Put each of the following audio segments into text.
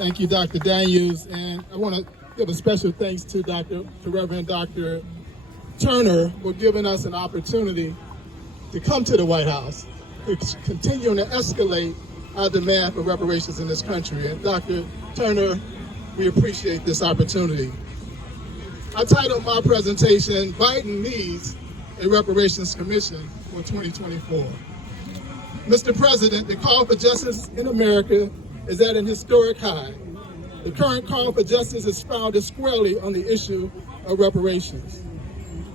Thank you, Dr. Daniels. And I want to give a special thanks to Reverend Dr. Turner for giving us an opportunity to come to the White House, to continue to escalate our demand for reparations in this country. And Dr. Turner, we appreciate this opportunity. I titled my presentation, Biden Needs a Reparations Commission for 2024. Mr. President, the call for justice in America is at an historic high. The current call for justice is founded squarely on the issue of reparations.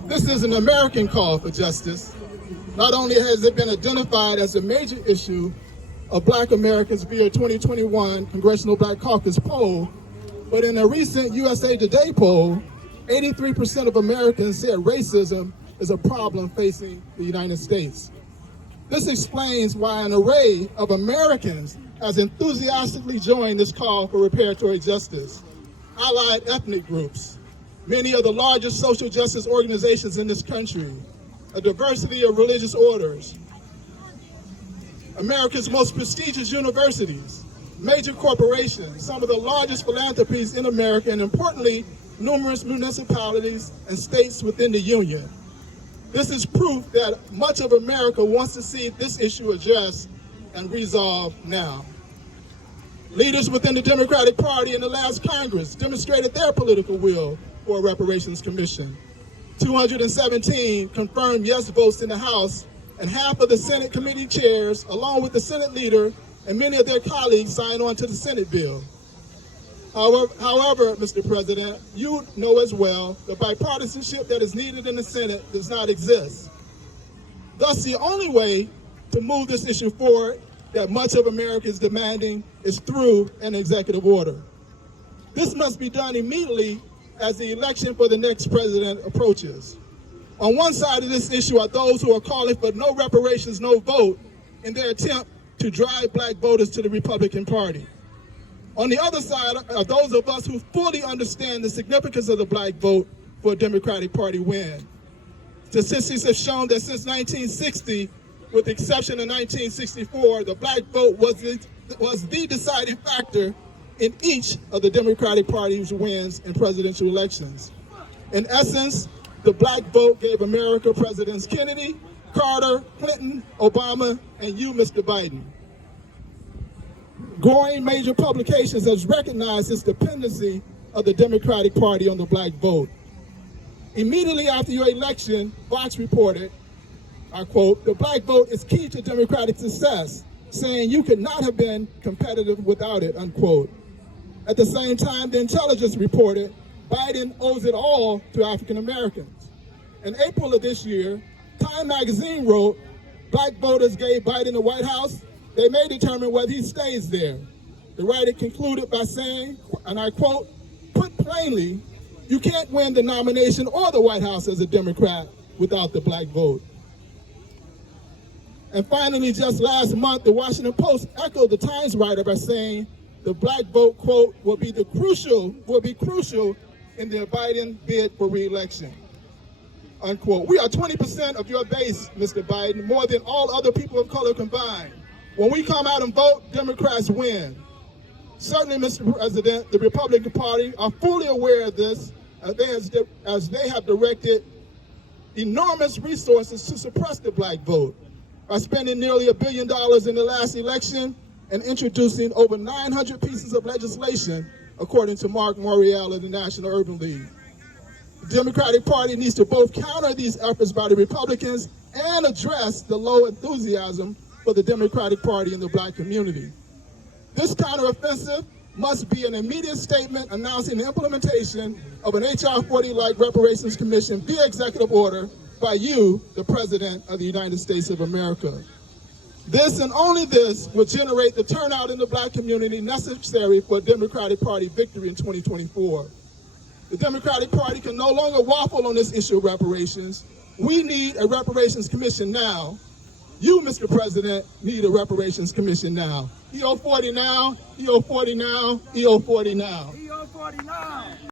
This is an American call for justice. Not only has it been identified as a major issue of Black Americans via 2021 Congressional Black Caucus poll, but in a recent USA Today poll, 83% of Americans said racism is a problem facing the United States. This explains why an array of Americans has enthusiastically joined this call for reparatory justice. Allied ethnic groups, many of the largest social justice organizations in this country, a diversity of religious orders, America's most prestigious universities, major corporations, some of the largest philanthropies in America, and importantly, numerous municipalities and states within the Union. This is proof that much of America wants to see this issue addressed and resolved now. Leaders within the Democratic Party in the last Congress demonstrated their political will for a reparations commission. 217 confirmed yes votes in the House, and half of the Senate committee chairs, along with the Senate leader and many of their colleagues, signed on to the Senate bill. However, Mr. President, you know as well, the bipartisanship that is needed in the Senate does not exist. Thus, the only way to move this issue forward that much of America is demanding is through an executive order. This must be done immediately as the election for the next president approaches. On one side of this issue are those who are calling for no reparations, no vote in their attempt to drive Black voters to the Republican Party. On the other side are those of us who fully understand the significance of the Black vote for a Democratic Party win. Statistics have shown that since 1960, with the exception of 1964, the Black vote was the deciding factor in each of the Democratic Party's wins in presidential elections. In essence, the Black vote gave America Presidents Kennedy, Carter, Clinton, Obama, and you, Mr. Biden. Growing major publications have recognized this dependency of the Democratic Party on the Black vote. Immediately after your election, Fox reported, I quote, "The Black vote is key to Democratic success," saying you could not have been competitive without it, unquote. At the same time, the intelligence reported Biden owes it all to African Americans. In April of this year, Time magazine wrote, "Black voters gave Biden the White House. They may determine whether he stays there." The writer concluded by saying, and I quote, "Put plainly, you can't win the nomination or the White House as a Democrat without the Black vote." And finally, just last month, the Washington Post echoed the Times writer by saying the Black vote, quote, will be crucial in the Biden bid for re-election, unquote. We are 20% of your base, Mr. Biden, more than all other people of color combined. When we come out and vote, Democrats win. Certainly, Mr. President, the Republican Party are fully aware of this, as they have directed enormous resources to suppress the Black vote by spending nearly $1 billion in the last election and introducing over 900 pieces of legislation, according to Mark Morial of the National Urban League. The Democratic Party needs to both counter these efforts by the Republicans and address the low enthusiasm for the Democratic Party in the Black community. This counteroffensive must be an immediate statement announcing the implementation of an H.R. 40-like reparations commission via executive order by you, the President of the United States of America. This and only this will generate the turnout in the Black community necessary for a Democratic Party victory in 2024. The Democratic Party can no longer waffle on this issue of reparations. We need a reparations commission now. You, Mr. President, need a reparations commission now. EO 40 now, EO 40 now, EO 40 now. EO 40 now.